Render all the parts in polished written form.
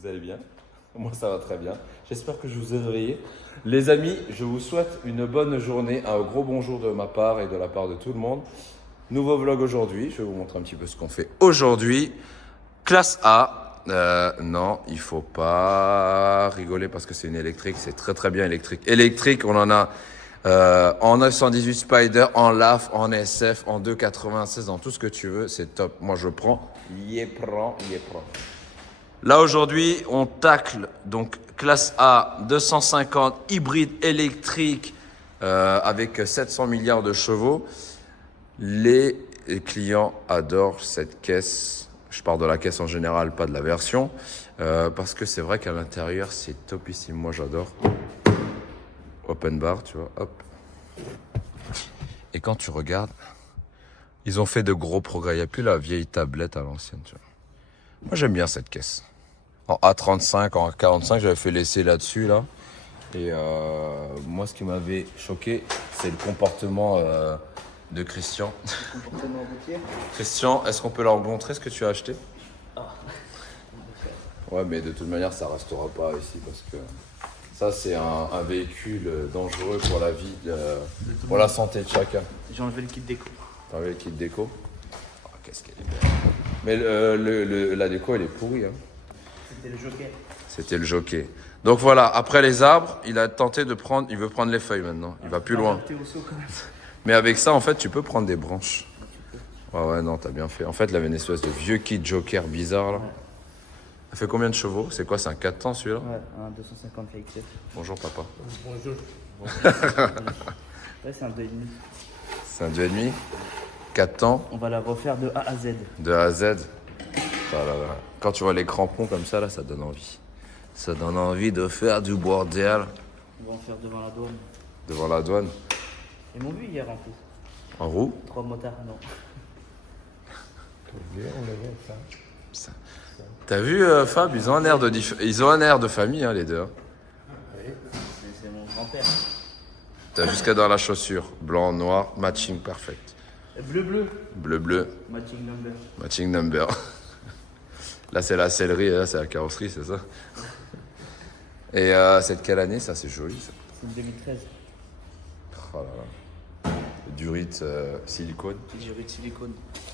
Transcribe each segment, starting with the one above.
Vous allez bien? Moi ça va très bien. J'espère que je vous ai réveillé. Les amis, je vous souhaite une bonne journée, un gros bonjour de ma part et de la part de tout le monde. Nouveau vlog aujourd'hui, je vais vous montrer un petit peu ce qu'on fait aujourd'hui. Classe A, non, il faut pas rigoler parce que c'est une électrique, c'est très très bien électrique. Électrique, on en a en 918 Spider, en LAF, en SF, en 296, en tout ce que tu veux, c'est top. Moi je prends, y prends. Là aujourd'hui, on tacle donc classe A 250 hybride électrique avec 700 milliards de chevaux. Les clients adorent cette caisse. Je parle de la caisse en général, pas de la version, parce que c'est vrai qu'à l'intérieur c'est topissime. Moi j'adore. Open bar, tu vois, hop. Et quand tu regardes, ils ont fait de gros progrès. Il n'y a plus la vieille tablette à l'ancienne, tu vois. Moi j'aime bien cette caisse. En A35, en A45, j'avais fait l'essai là-dessus, là. Et moi, ce qui m'avait choqué, c'est le comportement de Christian. Le comportement routier. Christian, est-ce qu'on peut leur montrer ce que tu as acheté? Ouais, mais de toute manière, ça restera pas ici parce que ça, c'est un véhicule dangereux pour la vie, pour la santé de chacun. J'ai enlevé le kit déco. T'as enlevé le kit déco? Oh, qu'est-ce qu'elle est belle. Mais la déco, elle est pourrie, hein. C'était le joker. C'était le jockey. Donc voilà, après les arbres, il a tenté de prendre, il veut prendre les feuilles maintenant. Il va plus loin. T'es au saut quand même. Mais avec ça, en fait, tu peux prendre des branches. Ouais, non, t'as bien fait. En fait, il avait une espèce de vieux kit joker bizarre, là. Ouais. Ça fait combien de chevaux? C'est quoi, c'est un 4 temps, celui-là? Ouais, un 250 KX7. Bonjour, papa. Bonjour. Ouais, c'est un 2,5. C'est un 2,5. 4 temps, On va la refaire de A à Z. de A à Z. Ah là là. Quand tu vois les crampons comme ça, là, ça donne envie. Ça donne envie de faire du bordel On va en faire devant la douane. devant la douane. Ils m'ont vu hier en plus. En roue. 3 motards, non. Ça. T'as vu, Fab, ils ont un air de famille, hein, les deux. Hein. C'est mon grand-père. T'as jusqu'à dans la chaussure. Blanc, noir, matching perfect. Bleu. Bleu, Matching number. matching number. Là, c'est la sellerie, et là, c'est la carrosserie, c'est ça? Et c'est de quelle année, ça? C'est joli, ça. C'est une 2013. Oh là là. Durite silicone. J'ai de silicone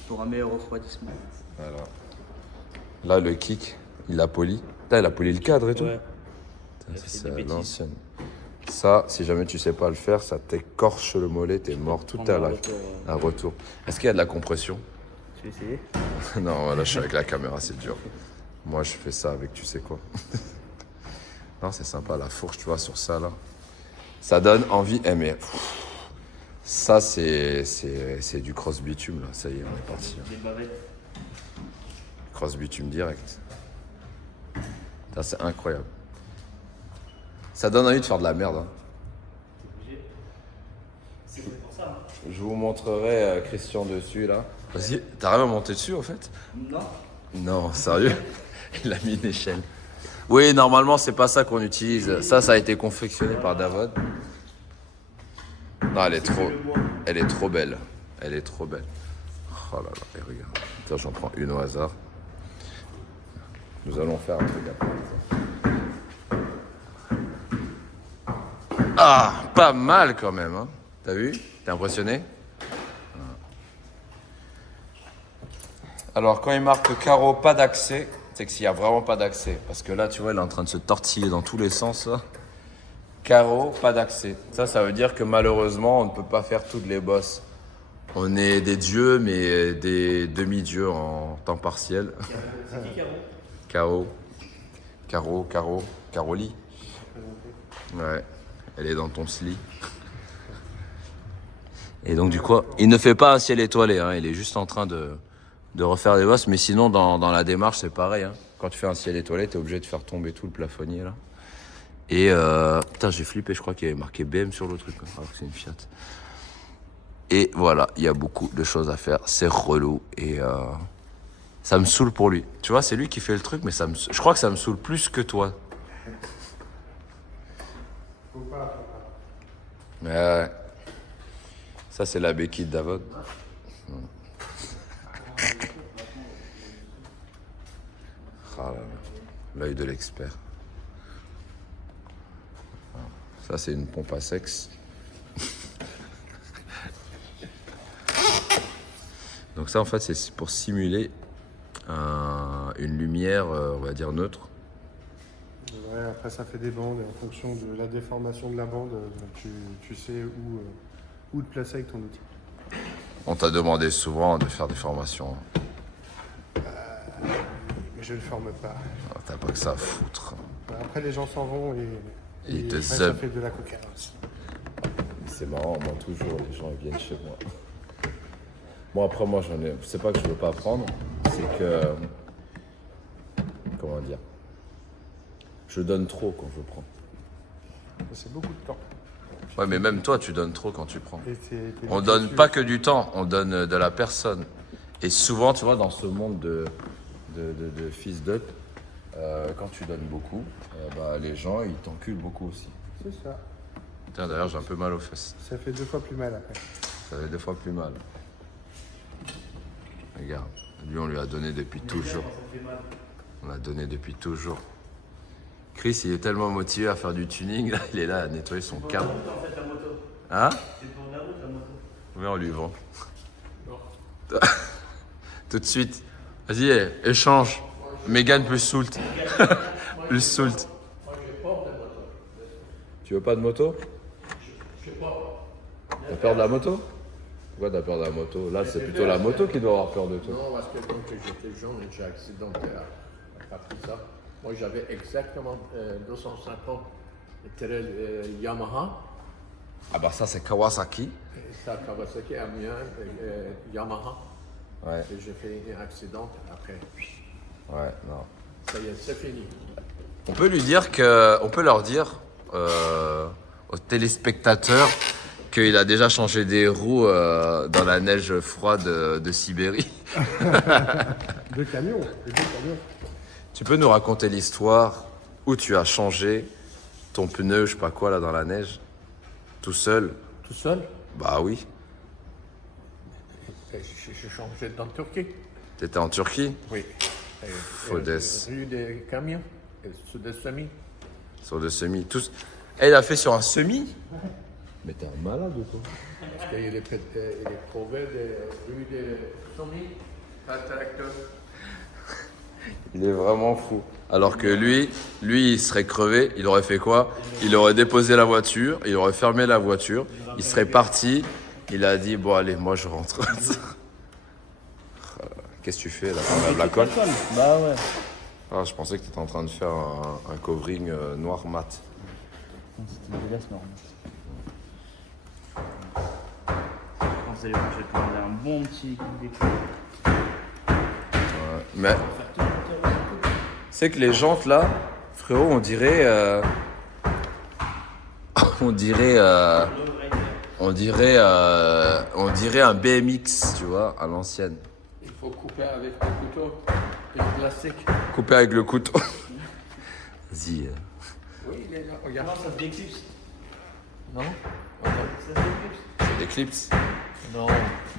pour un meilleur refroidissement. Voilà. Là, le kick, il a poli. Putain, il a poli le cadre et tout. Ouais. Putain, Il a fait c'est des bêtises. l'ancienne. Ça, si jamais tu sais pas le faire, ça t'écorche le mollet, t'es mort tout Prendre à un l'heure. retour, Un retour. Est-ce qu'il y a de la compression? Je vais essayer. Non, là, je suis avec la caméra, c'est dur. Moi, je fais ça avec tu sais quoi. Non, c'est sympa, la fourche, tu vois, sur ça, là. Ça donne envie. Eh, mais ça, c'est du cross bitume, là. Ça y est, on est parti. Là. Des bavettes. Cross bitume direct. Ça, c'est incroyable. Ça donne envie de faire de la merde. Hein. C'est pour ça. Hein. Je vous montrerai Christian dessus, là. Vas-y, t'arrives à monter dessus, en fait? Non. Non, sérieux? Il a mis une échelle. Oui, normalement, c'est pas ça qu'on utilise. Ça a été confectionné par Davod. Non, elle est trop belle. Elle est trop belle. Oh là là, et regarde. Tiens, j'en prends une au hasard. Nous allons faire un truc après. Ah, pas mal quand même. Hein. T'as vu? T'es impressionné? Alors, quand il marque carreau, pas d'accès, c'est qu'il n'y a vraiment pas d'accès. Parce que là, tu vois, elle est en train de se tortiller dans tous les sens. Là. Carreau, pas d'accès. Ça veut dire que malheureusement, on ne peut pas faire toutes les bosses. On est des dieux, mais des demi-dieux en temps partiel. C'est qui Caro? Caroli. Ouais, elle est dans ton sli. Et donc, du coup, il ne fait pas un ciel étoilé. Hein, il est juste en train de refaire des bosses, mais sinon dans la démarche c'est pareil. Hein. Quand tu fais un ciel étoilé, t'es obligé de faire tomber tout le plafonnier là. Et putain, j'ai flippé, je crois qu'il y avait marqué BM sur le truc, alors que c'est une Fiat. Et voilà, il y a beaucoup de choses à faire, c'est relou et ça me saoule pour lui. Tu vois, c'est lui qui fait le truc, mais je crois que ça me saoule plus que toi. Ouais. Ça c'est la béquille de Davod. Ah là là. l'œil de l'expert. Ça, c'est une pompe à sexe. Donc ça, en fait, c'est pour simuler une lumière, on va dire, neutre. Ouais, après ça fait des bandes et en fonction de la déformation de la bande, tu sais où te placer avec ton outil. On t'a demandé souvent de faire des formations. Mais je ne le forme pas. Ah, t'as pas que ça à foutre. Après les gens s'en vont et Ils te après, ça zappent. fait de la cocaïne. C'est marrant, moi toujours, les gens ils viennent chez moi. Bon après moi j'en ai, c'est pas que je veux pas apprendre, c'est que, comment dire, je donne trop quand je prends. C'est beaucoup de temps. Ouais mais même toi tu donnes trop quand tu prends. Et t'es On donne pas que du temps, on donne de la personne. Et souvent tu vois dans ce monde de fils d'up, quand tu donnes beaucoup, bah, les gens ils t'enculent beaucoup aussi. C'est ça. Tiens d'ailleurs j'ai un peu mal aux fesses, Ça fait 2 fois plus mal après. ça fait 2 fois plus mal. Regarde, lui on lui a donné depuis toujours. On l'a donné depuis toujours. Chris, il est tellement motivé à faire du tuning, là, il est là à nettoyer son câble. En fait, la moto. Hein? C'est pour la route, la moto. Oui, on lui vend. Tout de suite. Vas-y, échange. Mégane plus Soult. Plus Soult. Tu veux pas de moto? T'as peur de la moto? Pourquoi t'as peur de la moto? Là, c'est plutôt la moto qui doit avoir peur de toi. Non, parce que quand j'étais jeune, j'ai accidenté à part ça. Moi, j'avais exactement 250 Terrell Yamaha. Ah bah ça, c'est Kawasaki. Et ça, Kawasaki a mis Yamaha. Ouais, Et j'ai fait un accident après. ouais, non. Ça y est, c'est fini. On peut lui dire que, on peut leur dire aux téléspectateurs qu'il a déjà changé des roues dans la neige froide de Sibérie. 2 camions. Et 2 camions. Tu peux nous raconter l'histoire où tu as changé ton pneu, je sais pas quoi, là dans la neige, tout seul? Tout seul? Bah oui. J'ai changé dans Turquie. T'étais en Turquie, Oui. Fodes. Rue des camions, sur des semis. sur le semi. Tous. Elle a fait sur un semi? Mais t'es un malade ou quoi? Parce qu'il est crevé de rue des semis, pas de tracteur. Il est vraiment fou. Alors que lui, il serait crevé, il aurait fait quoi? Il aurait déposé la voiture, il aurait fermé la voiture, il serait parti, il a dit bon allez, moi je rentre. Qu'est-ce que tu fais là? T'enlèves la colle? Bah ouais. Ah, je pensais que tu étais en train de faire un covering noir mat. C'était une dégueulasse, normal. Quand vous allez voir, je vais commander un bon petit décor. Ouais. Mais c'est que les jantes là, frérot, on dirait on dirait un BMX, tu vois, à l'ancienne. Il faut couper avec le couteau et le plastique. Coupé avec le couteau. Vas-y. Oui, il est là, regarde. Non, ça se déclipse. Non? Ça se déclipse. C'est des clips. Non.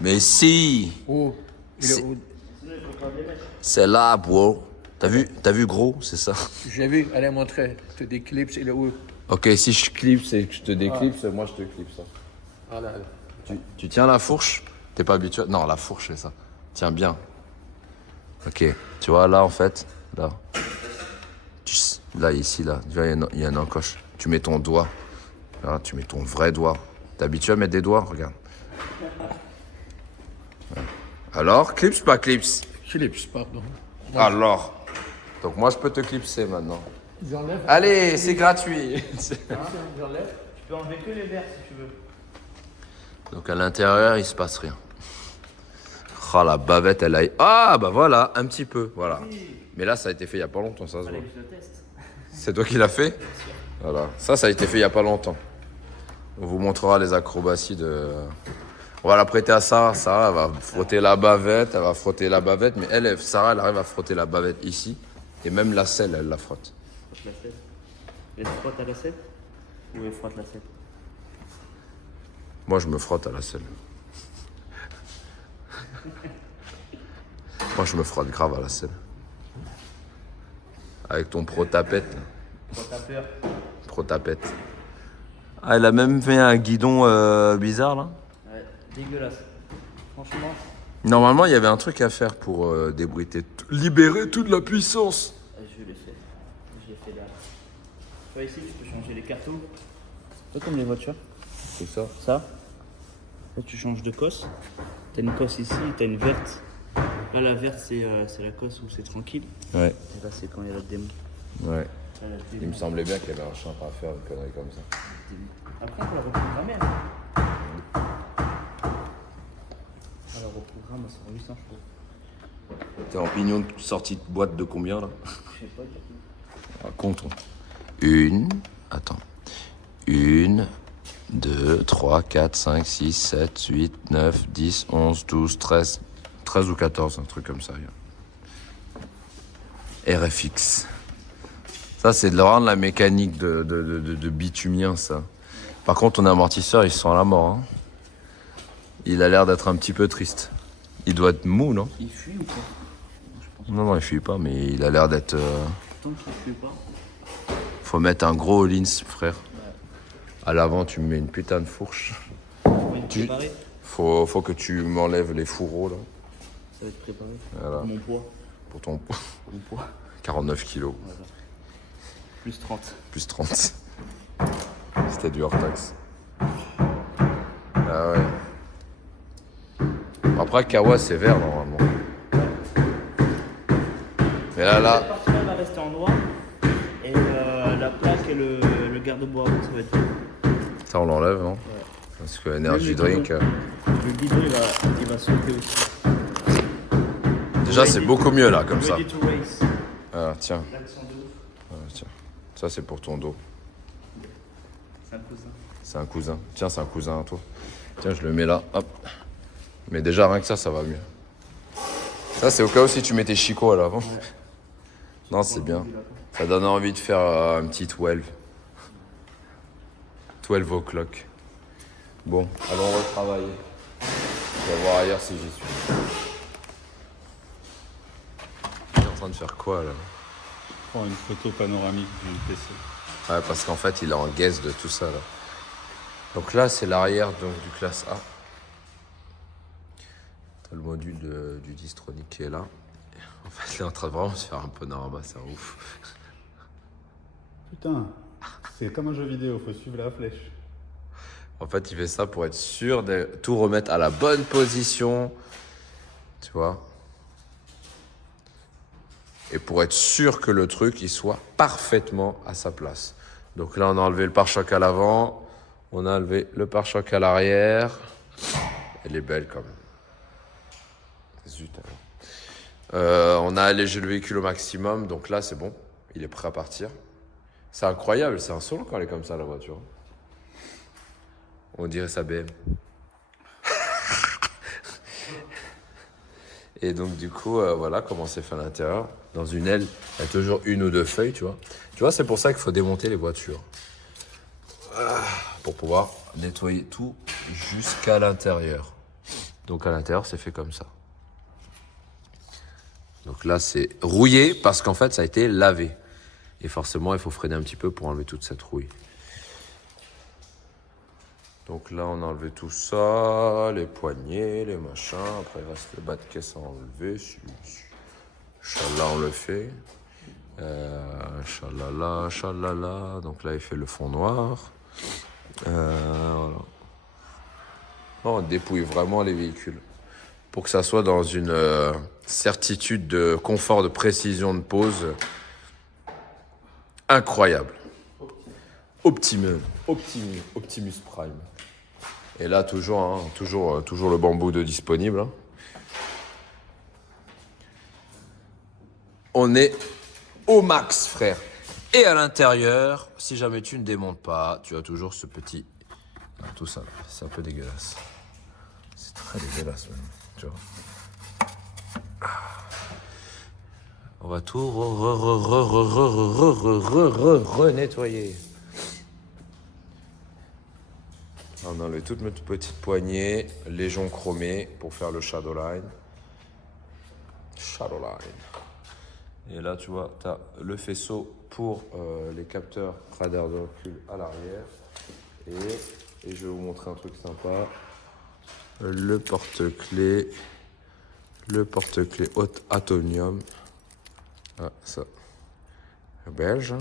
Mais si, Où? Il est C'est- où? Sinon, il faut pas les mettre. c'est là, bro. T'as vu gros, c'est ça. J'ai vu, allez montrer. Tu dis clips, il est où? Ok, si je clipse et que je te déclipse, moi je te clipse. Ah là, là. Tu tiens la fourche? T'es pas habitué? Non, la fourche, c'est ça. Tiens bien. Ok, tu vois là en fait, là. Là, ici, là, tu vois, il y a une encoche. Tu mets ton doigt. Là, tu mets ton vrai doigt. T'es habitué à mettre des doigts? Regarde. Ouais. Alors, clips, pas clips? Clips, pardon. Alors. Donc moi, je peux te clipser maintenant. J'enlève. Allez, c'est gratuit. J'enlève. Tu peux enlever que les verres si tu veux. Donc à l'intérieur, il se passe rien. Oh, la bavette, elle a... Ah, bah voilà, un petit peu, voilà. Mais là, ça a été fait il y a pas longtemps, ça se voit. Allez, je le teste. C'est toi qui l'as fait? Voilà, ça a été fait il y a pas longtemps. On vous montrera les acrobaties de... On va la prêter à Sarah. Sarah, elle va frotter la bavette, mais Sarah, elle arrive à frotter la bavette ici. Et même la selle, elle la frotte. Frotte la selle. Elle frotte à la selle? Ou elle frotte la selle? Moi, je me frotte à la selle. Moi, je me frotte grave à la selle. Avec ton pro-tapette. Pour ta peur. Pro-tapette. Ah, il a même fait un guidon bizarre là. Ouais, dégueulasse. Franchement. Normalement, il y avait un truc à faire pour débruiter, libérer toute la puissance. Je l'ai fait. Je l'ai fait là. Tu vois ici, tu peux changer les cartons. Pas comme les voitures. C'est ça. Ça. Là, tu changes de cosse. T'as une cosse ici, t'as une verte. Là, la verte, c'est la cosse où c'est tranquille. Ouais. Et là, c'est quand il y a la démon. Ouais. Là, la démon. Il me semblait bien qu'il y avait un champ à faire, une connerie comme ça. Après, on peut la reprogrammer. Hein. On la reprogramme à 10800, je trouve. T'es en pignon de sortie de boîte de combien là? Je sais pas du tout. Ah, comptons. 1, attends. 1, 2, 3, 4, 5, 6, 7, 8, 9, 10, 11, 12, 13. 13 ou 14, un truc comme ça. RFX. Ça, c'est de rendre la mécanique de bitumien, ça. Par contre, ton amortisseur, il sent la mort. Hein. Il a l'air d'être un petit peu triste. Il doit être mou, non? Il fuit ou pas? Non, il fuit pas, mais il a l'air d'être... Tant qu'il fuit pas. Faut mettre un gros Hollins, frère. À l'avant, tu me mets une putain de fourche. On va être préparé. Faut que tu m'enlèves les fourreaux, là. Ça va être préparé. Voilà. Mon poids. Pour ton Mon poids. 49 kilos. Voilà. Plus 30. Plus 30. C'était du hors-taxe. Ah ouais. Après, Kawa, c'est vert, normalement. Mais là... Cette partie-là va rester en noir. Et la plaque et le garde-bois, ça va être... Ça, on l'enlève, non? Ouais. Parce que Energy Même Drink... Le guidon, il va sauter aussi. Déjà, c'est beaucoup mieux, là, comme ça. Ready to race. Ah, tiens. L'accent de ouf. Ah, tiens. Ça, c'est pour ton dos. C'est un cousin. C'est un cousin. Tiens, c'est un cousin à toi. Tiens, je le mets là. Hop. Mais déjà, rien que ça va mieux. Ça, c'est au cas où si tu mettais Chico à l'avant. Ouais. Non, c'est bien. Ça donne envie de faire un petit 12. 12 o'clock. Bon, allons retravailler. Je vais voir ailleurs si j'y suis. Tu es en train de faire quoi, là? Prends une photo panoramique du PC. Ouais, parce qu'en fait, il est en guise de tout ça, là. Donc là, c'est l'arrière donc du classe A. T'as le module du Distronic qui est là. En fait, il est en train de vraiment se faire un panorama, c'est un ouf. Putain, c'est comme un jeu vidéo, faut suivre la flèche. En fait, il fait ça pour être sûr de tout remettre à la bonne position. Tu vois? Et pour être sûr que le truc, il soit parfaitement à sa place. Donc là, on a enlevé le pare-choc à l'avant. On a enlevé le pare-choc à l'arrière. Elle est belle quand même. Zut alors. On a allégé le véhicule au maximum. Donc là, c'est bon. Il est prêt à partir. C'est incroyable. C'est insolent quand elle est comme ça, la voiture. On dirait sa BM. Et donc, du coup, voilà comment c'est fait à l'intérieur. Dans une aile, il y a toujours une ou deux feuilles, tu vois. Tu vois, c'est pour ça qu'il faut démonter les voitures. Pour pouvoir nettoyer tout jusqu'à l'intérieur. Donc, à l'intérieur, c'est fait comme ça. Donc là, c'est rouillé parce qu'en fait, ça a été lavé. Et forcément, il faut freiner un petit peu pour enlever toute cette rouille. Donc là, on a enlevé tout ça, les poignées, les machins. Après, il reste le bas de caisse à enlever. Inch'Allah, on le fait. Inch'Allah, Inch'Allah. Donc là, il fait le fond noir. Voilà. On dépouille vraiment les véhicules. Pour que ça soit dans une certitude de confort, de précision de pose incroyable. Optimus Prime. Et là, toujours, hein, toujours le bambou de disponible. Hein. On est au max, frère. Et à l'intérieur, si jamais tu ne démontes pas, tu as toujours ce petit... Ah, tout ça, c'est un peu dégueulasse. C'est très dégueulasse, même. Tu vois. On va tout renettoyer. On a enlevé toutes mes petites poignées, les joncs chromés pour faire le Shadowline. Et là, tu vois, tu as le faisceau pour les capteurs radar de recul à l'arrière. Et je vais vous montrer un truc sympa. Le porte-clés haute atomium. Ah, ça. Belge.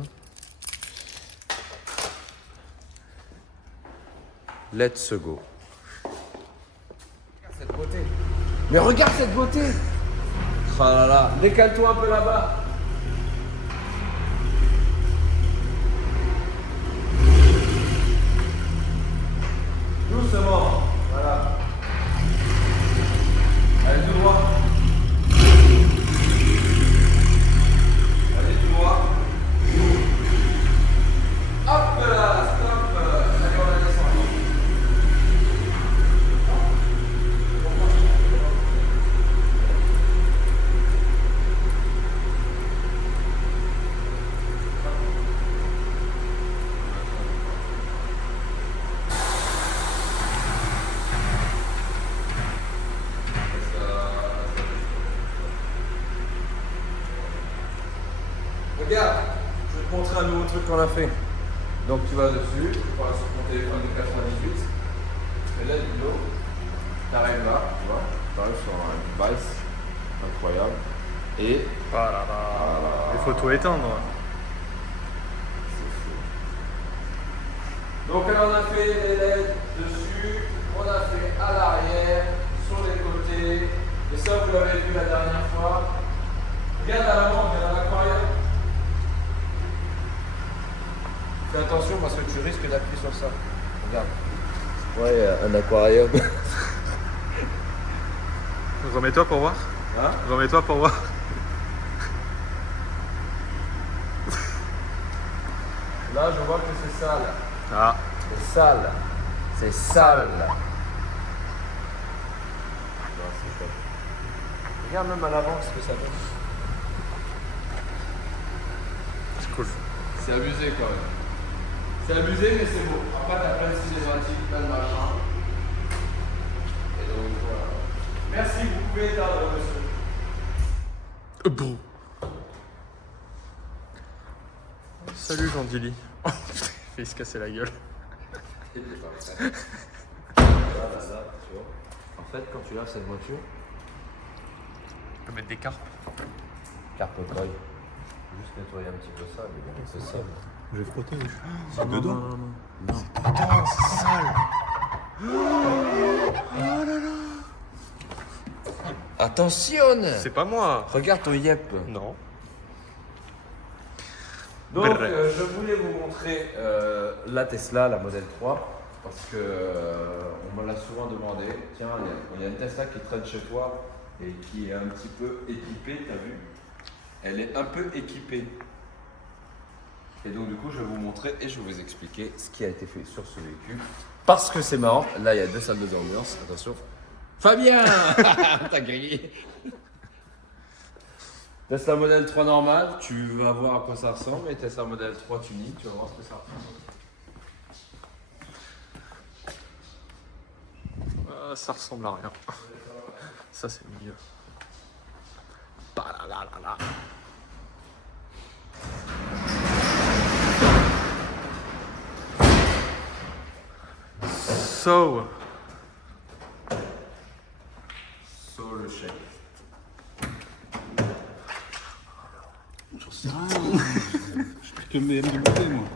Let's go. Regarde cette beauté. Mais regarde cette beauté. Oh là là. Décale-toi un peu là-bas. Doucement. Voilà. Allez, tout droit. Allez, tout droit. Hop là, stop. Allez, on la descend. Regarde, je vais te montrer un nouveau truc qu'on a fait. Donc tu vas dessus, tu vas sur ton téléphone de 98, et là du l'eau, tu arrives là, tu vois, tu arrives sur un device incroyable. Et Voilà. Il faut tout éteindre. c'est fou. Donc là on a fait les LED dessus, on a fait à l'arrière, sur les côtés, et ça vous l'avez vu la dernière fois. Regarde à l'avant, regarde à l'aquarium. Fais attention parce que tu risques d'appuyer sur ça. Regarde. Ouais, un aquarium. Remets-toi pour voir. Hein? Remets-toi pour voir. Là, je vois que c'est sale. Ah. C'est sale. C'est sale. Non, c'est top. Regarde même à l'avant ce que ça donne. C'est cool. C'est abusé quand même. C'est abusé, mais c'est beau. Après, t'as plein de cinématiques, plein de machins. Et donc, voilà. Merci, vous pouvez éteindre, monsieur. Brou. Salut Jean Dilly. Oh putain, il fait se casser la gueule. Là, tu vois. En fait, quand tu laves cette voiture, Je peux mettre des carpes. carpe colle. Juste nettoyer un petit peu ça, mais bon, c'est ça. Je vais frotter. C'est dedans. Attention! C'est pas moi. Regarde ton yep. Non. Donc, Brrr. je voulais vous montrer la Tesla, la Model 3, parce que on me l'a souvent demandé. Tiens, il y a une Tesla qui traîne chez toi et qui est un petit peu équipée, t'as vu? Elle est un peu équipée. Et donc, du coup, je vais vous montrer et je vais vous expliquer ce qui a été fait sur ce véhicule. Parce que c'est marrant. Là, il y a deux salles d'ambiance. Attention. Fabien! T'as grillé. Tesla Model 3 normal, tu vas voir à quoi ça ressemble. Et Tesla Model 3 Tuning, tu vas voir ce que ça ressemble. Ça ressemble à rien. Ça c'est mieux. Bah là là là là. So. So le chèque. J'en sais rien. Je suis que BMW, moi.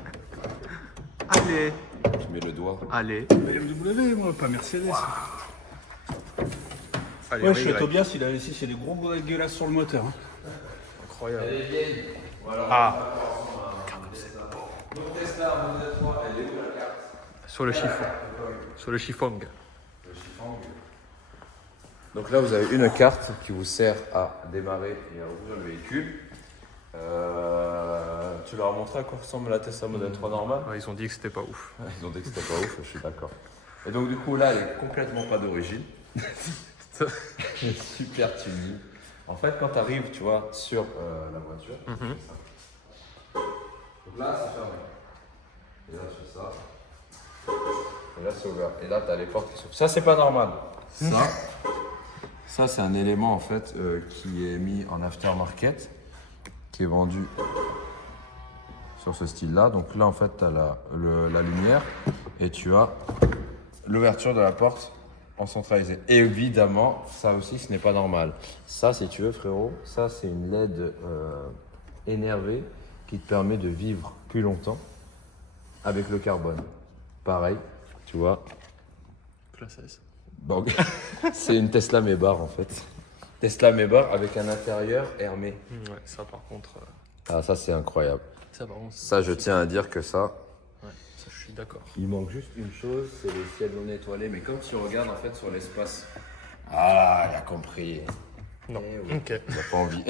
Allez. Tu mets le doigt. Allez. BMW, moi, pas Mercedes. Allez, Ouais, on chez Y. Tobias, il a laissé c'est des gros gueulasses sur le moteur. Hein. Incroyable. Elle est vieille. Voilà. Ah. Donc Tesla Model 3, elle est où la carte? Sur le chiffon. Sur le chiffon. Le chiffon. Donc là, vous avez une carte qui vous sert à démarrer et à ouvrir le véhicule. Tu leur as montré à quoi ressemble la Tesla Model 3 normale? Ouais, ils ont dit que c'était pas ouf. Ils ont dit que c'était pas ouf, je suis d'accord. Et donc du coup là, elle est complètement pas d'origine. Super tuning. En fait, quand tu arrives, tu vois, sur la voiture, tu fais ça. Donc là, c'est fermé. Et là, tu fais ça. Et là, c'est ouvert. Et là, tu as les portes qui s'ouvrent. Ça, c'est pas normal. Ça c'est un élément en fait qui est mis en aftermarket. qui est vendu sur ce style-là. Donc là, en fait, tu as la lumière et tu as l'ouverture de la porte en centralisé. Et évidemment, ça aussi, ce n'est pas normal. Ça, si tu veux, frérot, ça, c'est une LED énervée qui te permet de vivre plus longtemps avec le carbone. Pareil, tu vois. Classe S. Donc, c'est une Tesla Maybach, en fait. Tesla Maybach avec un intérieur Hermé. Ouais, ça par contre. Ah, ça, c'est incroyable. Ça par contre. Ça, je tiens à dire que ça... Ouais, ça je suis d'accord. Il manque juste une chose, c'est les ciels non étoilés. Mais comme tu regardes en fait sur l'espace. Ah, il a compris. Non. Eh oui. Ok. Il n'a pas envie.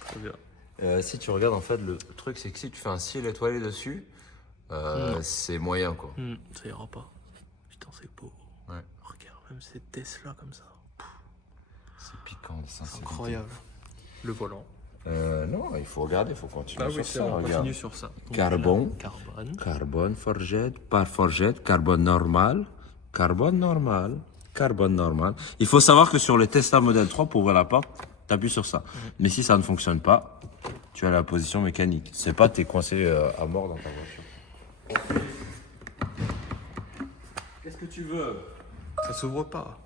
Très bien. Si tu regardes en fait, le truc c'est que si tu fais un ciel étoilé dessus, c'est moyen quoi. Ça ira pas. Putain, c'est beau. Ouais. Regarde, même ces Tesla comme ça. C'est piquant, ça. C'est incroyable. Le volant. Non, il faut regarder, il faut continuer Ah sur oui, c'est ça. bon, on Regarde. continue sur ça. Donc, Carbone. là, carbone. Carbone forgette, pas forgette, carbone normal, carbone normal, carbone normal. Il faut savoir que sur le Tesla Model 3, pour ouvrir la porte, tu appuies sur ça. Mais si ça ne fonctionne pas, tu as la position mécanique. C'est pas t'es coincé à mort dans ta voiture. Qu'est-ce que tu veux? Ça s'ouvre pas.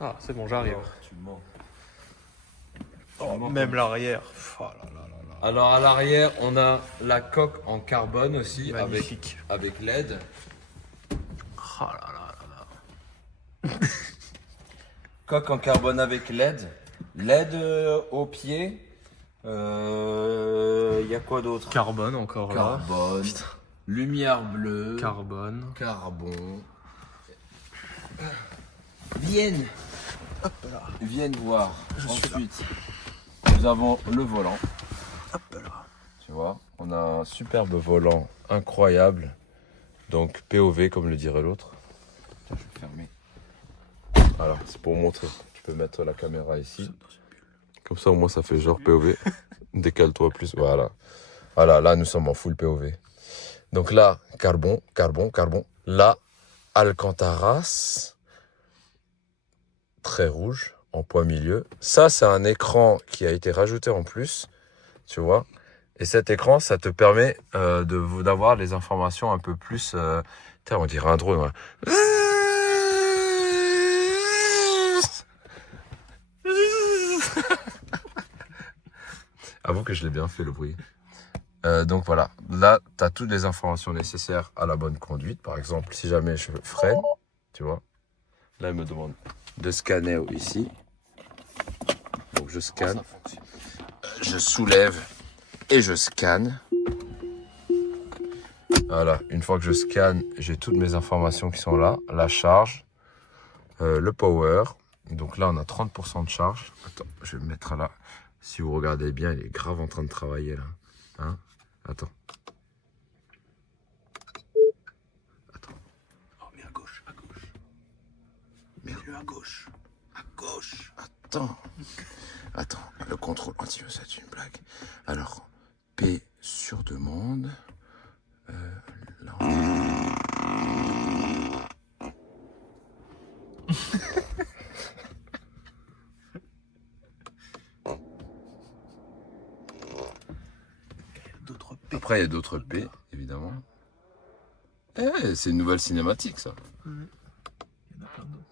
Ah, c'est bon, j'arrive. Tu mens. Oh, même l'arrière. Oh là là là là. Alors à l'arrière, on a la coque en carbone aussi Magnifique. avec LED. Oh là là là là. Coque en carbone avec LED. LED au pied. Il y a quoi d'autre? Carbone encore là. Carbone. Lumière bleue. Carbone. Carbon. Vienne. Hop là. Vienne voir. suis Ensuite, nous avons le volant. Hop là. Tu vois, on a un superbe volant incroyable. Donc POV comme le dirait l'autre. Tiens, je vais le fermer. Voilà, c'est pour montrer. Tu peux mettre la caméra ici. Comme ça au moins ça fait genre POV. Décale-toi plus. Voilà. Voilà, là nous sommes en full POV. Donc là, carbone. Là, Alcantaras. Très rouge, en point milieu. Ça, c'est un écran qui a été rajouté en plus. Tu vois. Et cet écran, ça te permet d'avoir les informations un peu plus... on dirait un drone. Ouais. Avoue que je l'ai bien fait le bruit. Donc voilà, là, tu as toutes les informations nécessaires à la bonne conduite. Par exemple, si jamais je freine, tu vois. Là, il me demande de scanner ici. Donc je scanne. Je soulève et je scanne. Voilà, une fois que je scanne, j'ai toutes mes informations qui sont là. La charge, le power. Donc là, on a 30% de charge. Attends, je vais me mettre là. Si vous regardez bien, il est grave en train de travailler là. Hein? Attends. Oh, mais à gauche, à gauche. Mets-le à gauche. À gauche. Attends, le contrôle anti c'est une blague. Alors, P sur demande. Là, D'autres P. après, il y a d'autres P, évidemment. Eh, c'est une nouvelle cinématique, ça. Il y en a plein d'autres.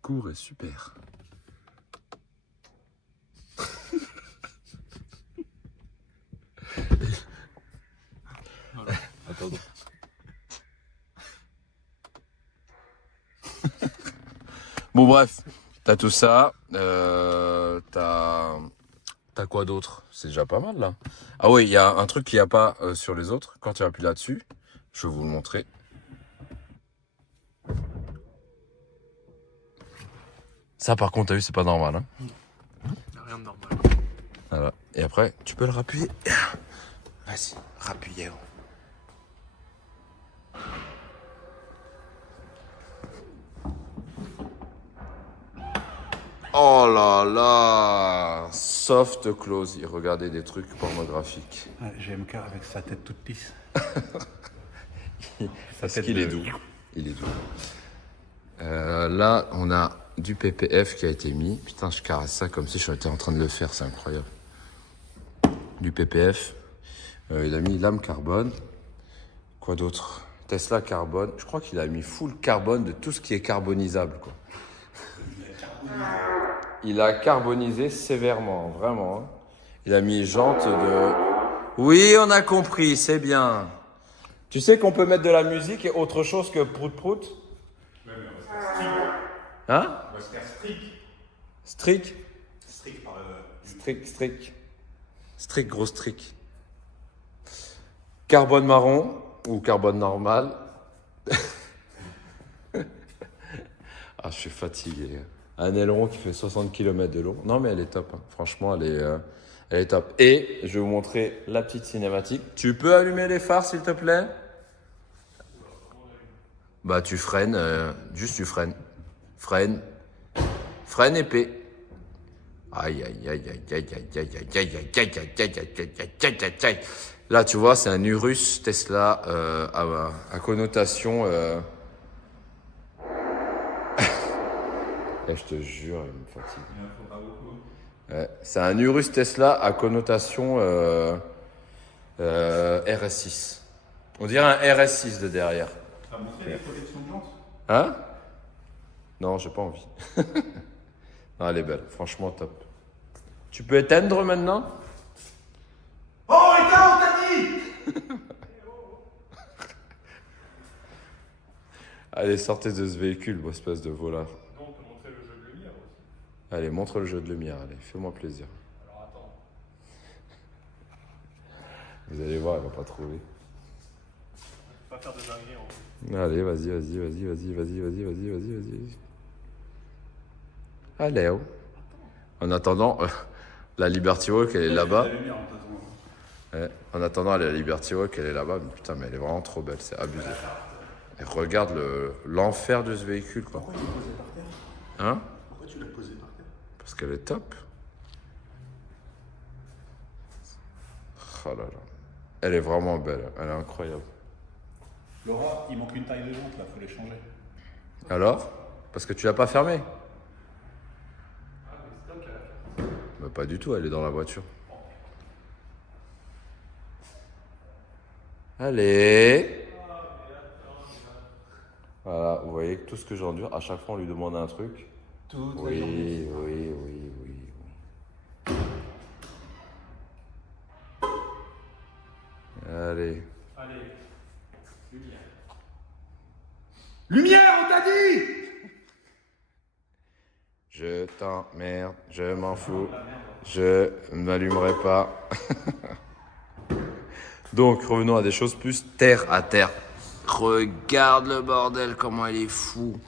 Court et super. Voilà. Attends. Bon bref, t'as tout ça. T'as quoi d'autre? C'est déjà pas mal là. Ah oui, il y a un truc qu'il n'y a pas sur les autres. Quand tu appuies là-dessus, je vais vous le montrer. Ça par contre, t'as vu, c'est pas normal. Hein. Il n'y a rien de normal. Voilà. Et après, tu peux le rappuyer. Vas-y, rappuyer. Oh là là, soft close. Il regardait des trucs pornographiques. Ouais, GMK avec sa tête toute lisse. Parce qu'il est doux. Il est doux. Là, on a du PPF qui a été mis. Putain, je caresse ça comme si j'étais en train de le faire, c'est incroyable. Du PPF. Il a mis lame carbone. Quoi d'autre? Tesla carbone. Je crois qu'il a mis full carbone de tout ce qui est carbonisable, quoi. Il a carbonisé sévèrement, vraiment. Hein. Il a mis jante de... Oui, on a compris, c'est bien. Tu sais qu'on peut mettre de la musique et autre chose que prout-prout? Ouais, mais on va se faire strict. Hein? On va se faire strict. Strict? Strict par le... Strict. Strict, gros strict. Carbone marron ou carbone normal? Ah, je suis fatigué. Un aileron qui fait 60 km de long. Non, mais elle est top. Hein. Franchement, elle est top. Et je vais vous montrer la petite cinématique. Tu peux allumer les phares, s'il te plaît? Bah, tu freines. Juste, tu freines. Freine épée. Aïe, aïe, aïe, aïe, aïe, aïe, aïe, aïe, aïe, aïe, aïe, aïe, aïe, aïe, aïe, aïe. Là, tu vois, c'est un Urus Tesla à connotation... Et je te jure, il me fatigue. Il en faut pas beaucoup. Ouais, c'est un Urus Tesla à connotation RS6. On dirait un RS6 de derrière. T'as montré les protections de jantes? Hein? Non, j'ai pas envie. Non, elle est belle, franchement top. Tu peux éteindre maintenant? Oh, éteins, on t'a dit! Allez, sortez de ce véhicule, vos espèce de voleur. Non, on peut montrer le jeu de lumière aussi. Allez, montre le jeu de lumière, allez, fais-moi plaisir. Alors attends. Vous allez voir, elle va pas trouver. Pas faire de dinguerie en haut. Allez, vas-y. Allez, oh. En attendant, la Liberty Walk, elle est là-bas. La lumière, on t'attend. Ouais. En attendant, la Liberty Walk, elle est là-bas. Mais putain, mais elle est vraiment trop belle, c'est abusé. Et regarde l'enfer de ce véhicule, quoi. Pourquoi tu l'as posé par terre? Hein? Pourquoi tu l'as posé par terre? Parce qu'elle est top. Oh là là. Elle est vraiment belle, elle est incroyable. Laura, il manque une taille de jante là, faut les changer. Alors? Parce que tu l'as pas fermée? Ah, mais c'est top qu'elle a fait. Bah, pas du tout, elle est dans la voiture. Allez! Voilà, vous voyez que tout ce que j'endure, à chaque fois on lui demande un truc. Toute la Oui, journée. oui. Allez. Allez. Lumière, on t'a dit! Je t'emmerde, je m'en fous, je ne m'allumerai pas. Donc, revenons à des choses plus terre à terre. Regarde le bordel, comment elle est fou.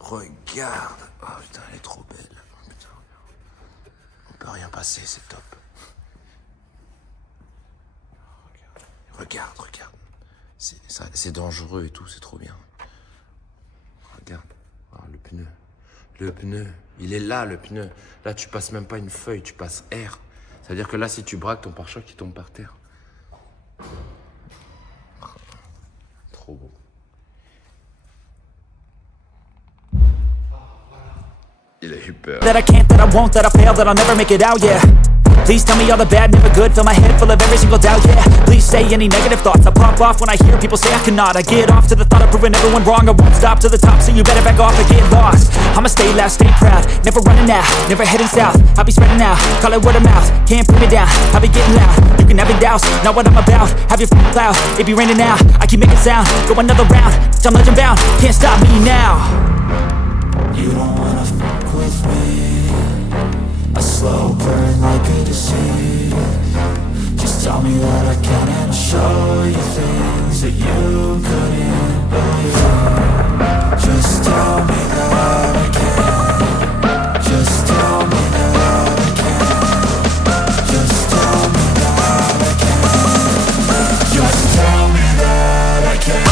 Regarde. Oh putain, elle est trop belle. Oh, putain. On peut rien passer, c'est top. Regarde. C'est dangereux et tout, c'est trop bien. Regarde. Oh, le pneu. Il est là, le pneu. Là, tu passes même pas une feuille, tu passes air. C'est-à-dire que là, si tu braques, ton pare-choc, il tombe par terre. Trop beau. Il a eu peur. That I can't, that I won't, that I fail, that I'll never make it out, yeah. Please tell me all the bad, never good. Fill my head full of every single doubt, yeah. Please say any negative thoughts. I pop off when I hear people say I cannot. I get off to the thought of proving everyone wrong. I won't stop to the top, so you better back off and get lost. I'ma stay loud, stay proud, never running out, never heading south. I'll be spreading out, call it word of mouth. Can't put me down, I'll be getting loud. You can have your doubts, not what I'm about. Have your f***ing cloud, it be raining now. I keep making sound, go another round. I'm legend bound, can't stop me now. You don't wanna f*** with me. A slow burn like a disease. Just tell me that I can and I'll show you things that you couldn't believe. Just tell me that I can. Just tell me that I can. Just tell me that I can. Just tell me that I can. Just tell me that I can.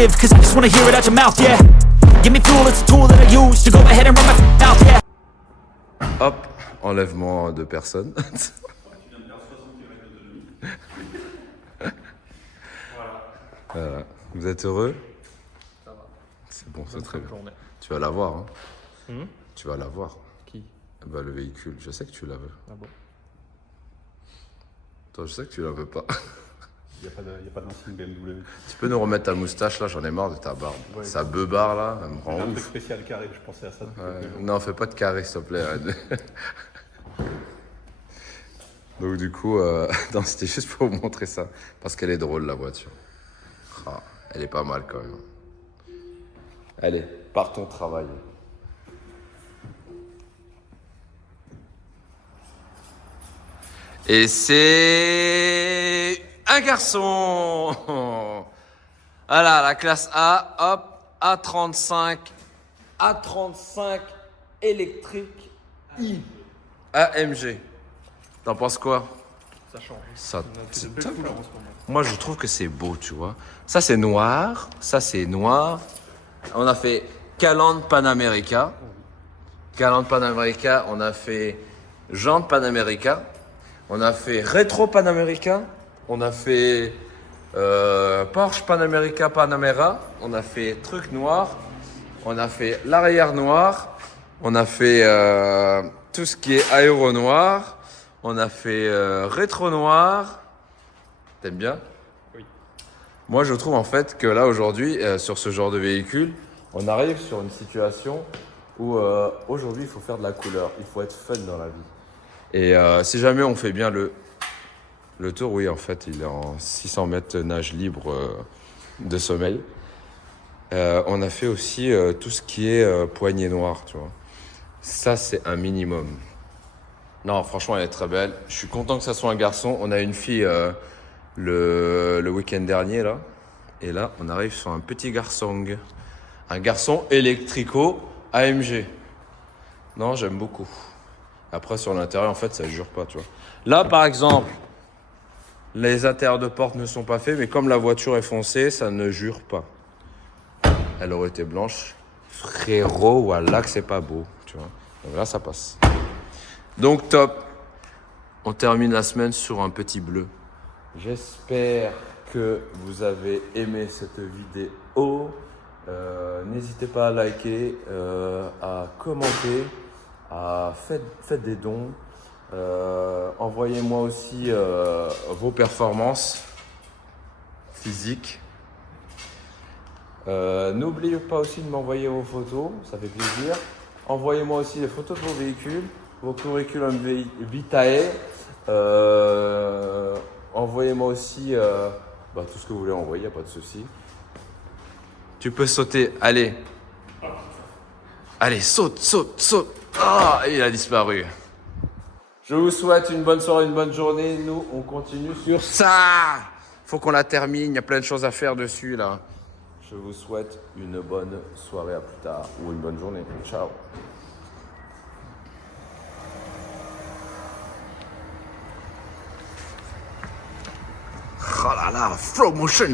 live, cause I just wanna hear it out your mouth, yeah. Give me fuel, it's a tool that I use to go ahead and run my mouth, yeah. Hop, enlèvement de personne. Voilà. Vous êtes heureux? Ça va. C'est bon, c'est très bien. Journée. Tu vas l'avoir, hein? Tu vas l'avoir. Qui? Bah, le véhicule, je sais que tu la veux. Ah bon? Toi, je sais que tu la veux pas. Il n'y a pas d'insigne BMW. Tu peux nous remettre ta moustache là, j'en ai marre de ta barbe. Ouais. Sa beubare là, elle me J'ai rend un truc ouf. spécial carré, je pensais à ça. depuis Ouais. quelques jours. Non, fais pas de carré s'il te plaît. arrête. Donc du coup, non, c'était juste pour vous montrer ça. Parce qu'elle est drôle la voiture. Ah, elle est pas mal quand même. Allez, partons travailler. Et c'est un garçon. Voilà, la classe A, hop, A35 électrique AMG. T'en penses quoi? Ça change. Ça, C'est c'est de belles top. couleurs en ce moment. Moi, je trouve que c'est beau, tu vois. Ça, c'est noir. Ça, c'est noir. On a fait Calandre Panamérica. Calandre Panamérica. On a fait Jante Panamérica. On a fait Rétro Panamérica. On a fait Porsche Panamérica Panamera. On a fait truc noir. On a fait l'arrière noir. On a fait tout ce qui est aéro noir. On a fait rétro noir. T'aimes bien? Oui. Moi, je trouve en fait que là, aujourd'hui, sur ce genre de véhicule, on arrive sur une situation où aujourd'hui, il faut faire de la couleur. Il faut être fun dans la vie. Et si jamais on fait bien le tour, oui, en fait, il est en 600 mètres nage libre de sommeil. On a fait aussi tout ce qui est poignée noire, tu vois. Ça, c'est un minimum. Non, franchement, elle est très belle. Je suis content que ça soit un garçon. On a une fille le week-end dernier, là. Et là, on arrive sur un petit garçon. Un garçon électrico AMG. Non, j'aime beaucoup. Après, sur l'intérieur, en fait, ça ne jure pas, tu vois. Là, par exemple, les intérieurs de porte ne sont pas faits, mais comme la voiture est foncée, ça ne jure pas. Elle aurait été blanche. Frérot, voilà que c'est pas beau, tu vois. Donc là, ça passe. Donc, top. On termine la semaine sur un petit bleu. J'espère que vous avez aimé cette vidéo. N'hésitez pas à liker, à commenter, faites des dons. Envoyez-moi aussi vos performances physiques. N'oubliez pas aussi de m'envoyer vos photos, ça fait plaisir. Envoyez-moi aussi les photos de vos véhicules, vos curriculum vitae. Envoyez-moi aussi tout ce que vous voulez envoyer, il n'y a pas de souci. Tu peux sauter, allez. Allez, saute. Ah, il a disparu. Je vous souhaite une bonne soirée, une bonne journée. Nous, on continue sur ça. Faut qu'on la termine, il y a plein de choses à faire dessus là. Je vous souhaite une bonne soirée, à plus tard, ou une bonne journée. Ciao. Oh là là, flow motion.